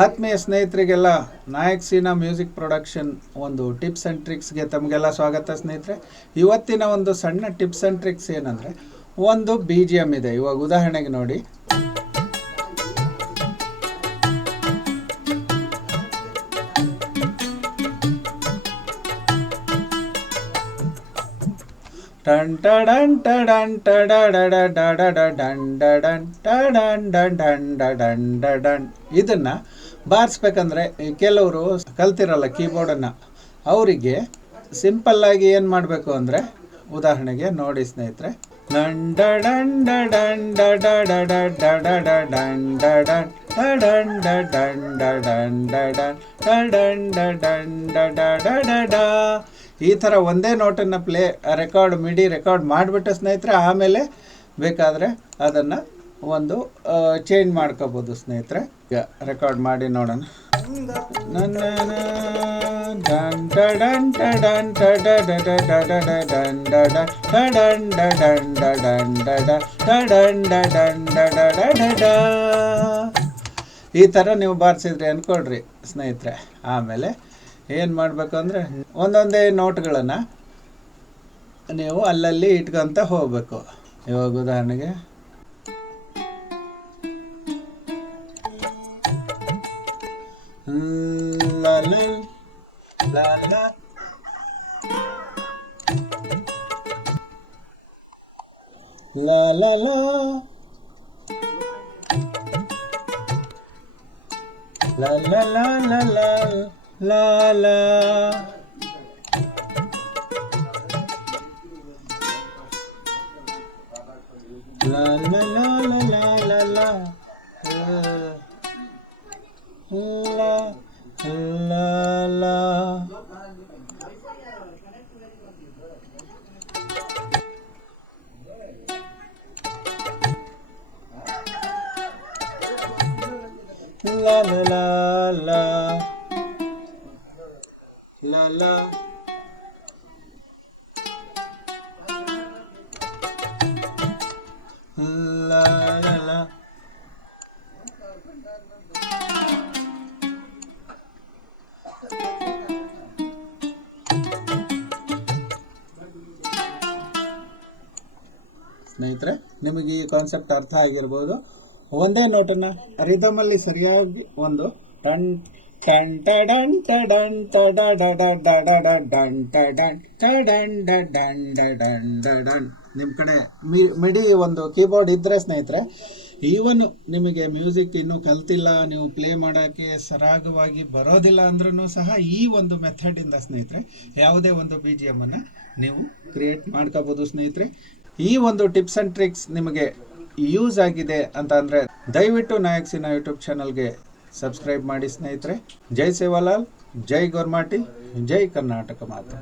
ಆತ್ಮೀಯ ಸ್ನೇಹಿತರಿಗೆಲ್ಲ ನಾಯಕ್ ಸೀನಾ music production ಒಂದು tips and ಟ್ರಿಕ್ಸ್ಗೆ ತಮಗೆಲ್ಲ ಸ್ವಾಗತ ಸ್ನೇಹಿತರೆ. ಇವತ್ತಿನ ಒಂದು ಸಣ್ಣ ಟಿಪ್ಸ್ ಆ್ಯಂಡ್ ಟ್ರಿಕ್ಸ್ ಏನಂದರೆ, ಒಂದು ಬಿ ಜಿ ಎಮ್ ಇದೆ. ಇವಾಗ ಉದಾಹರಣೆಗೆ ನೋಡಿ, ಟನ್ ಟಡನ್ ಟಡನ್ ಟಡಡಡ ಡಡಡ ಡನ್ ಡಡನ್ ಟಡನ್ ಡನ್ ಡನ್ ಡಡನ್ ಡಡನ್. ಇದನ್ನು ಬಾರಿಸ್ಬೇಕಂದ್ರೆ ಕೆಲವರು ಕಲ್ತಿರಲ್ಲ ಕೀಬೋರ್ಡನ್ನು, ಅವರಿಗೆ ಸಿಂಪಲ್ಲಾಗಿ ಏನು ಮಾಡಬೇಕು ಅಂದರೆ, ಉದಾಹರಣೆಗೆ ನೋಡಿ ಸ್ನೇಹಿತರೆ, ಡನ್ ಡಡನ್ ಡಡನ್ ಡಡಡ ಡಡಡ ಡನ್ ಡಡನ್ ಡಡನ್ ಡಡನ್ ಡಡನ್ ಡಡನ್ ಡಡನ್ ಡಡನ್ ಡಡಡ. ಈ ಥರ ಒಂದೇ ನೋಟನ್ನು ಮಿಡಿ ರೆಕಾರ್ಡ್ ಮಾಡಿಬಿಟ್ಟು ಸ್ನೇಹಿತರೆ, ಆಮೇಲೆ ಬೇಕಾದರೆ ಅದನ್ನು ಒಂದು ಚೇಂಜ್ ಮಾಡ್ಕೋಬೋದು ಸ್ನೇಹಿತರೆ. ಈಗ ರೆಕಾರ್ಡ್ ಮಾಡಿ ನೋಡೋಣ. ಈ ಥರ ನೀವು ಬಾರಿಸಿದ್ರಿ ಅಂದ್ಕೊಳ್ರಿ ಸ್ನೇಹಿತರೆ. ಆಮೇಲೆ ಏನು ಮಾಡಬೇಕು ಅಂದರೆ, ಒಂದೊಂದೇ ನೋಟ್ಗಳನ್ನು ನೀವು ಅಲ್ಲಲ್ಲಿ ಇಟ್ಕೊಂತ ಹೋಗಬೇಕು. ಇವಾಗ ಉದಾಹರಣೆಗೆ ಲ ಲ ಲ ಲ ಲ ಲ ಲ ಲ ಲ La la la la la la la la la la la. La la la la la la. La la la. ಸ್ನೇಹಿತರೆ, ನಿಮಗೆ ಈ ಕಾನ್ಸೆಪ್ಟ್ ಅರ್ಥ ಆಗಿರ್ಬೋದು. ಒಂದೇ ನೋಟನ್ನು ರಿದಮಲ್ಲಿ ಸರಿಯಾಗಿ ಒಂದು ಟನ್ ಟನ್ ಟಡನ್ ಟಡನ್ ಟಡಡ ಡಡಡ ಡನ್ ಟಡನ್ ಟಡನ್ ಡಡನ್ ಡಡನ್ ಡಡನ್. ನಿಮ್ಮ ಕಡೆ ಮಿಡಿ ಒಂದು ಕೀಬೋರ್ಡ್ ಇದ್ದರೆ ಸ್ನೇಹಿತರೆ, ಈವನ್ ನಿಮಗೆ ಮ್ಯೂಸಿಕ್ ಇನ್ನೂ ಕಲ್ತಿಲ್ಲ, ನೀವು ಪ್ಲೇ ಮಾಡೋಕ್ಕೆ ಸರಾಗವಾಗಿ ಬರೋದಿಲ್ಲ ಅಂದ್ರೂ ಸಹ ಈ ಒಂದು ಮೆಥಡಿಂದ ಸ್ನೇಹಿತರೆ ಯಾವುದೇ ಒಂದು ಬಿ ಜಿ ಎಮ್ಮನ್ನು ನೀವು ಕ್ರಿಯೇಟ್ ಮಾಡ್ಕೋಬೋದು ಸ್ನೇಹಿತರೆ. ಈ ಒಂದು ಟಿಪ್ಸ್ ಆ್ಯಂಡ್ ಟ್ರಿಕ್ಸ್ ನಿಮಗೆ ಯೂಸ್ ಆಗಿದೆ ಅಂತ ಅಂದರೆ, ದಯವಿಟ್ಟು ನಾಯಕ್ ಸೀನಾ ಯೂಟ್ಯೂಬ್ ಚಾನಲ್ಗೆ ಸಬ್ಸ್ಕ್ರೈಬ್ ಮಾಡಿ ಸ್ನೇಹಿತರೆ. ಜೈ ಸೇವಾಲಾಲ್, ಜೈ ಗೋರ್ಮಾಟಿ, ಜೈ ಕರ್ನಾಟಕ ಮಾತು.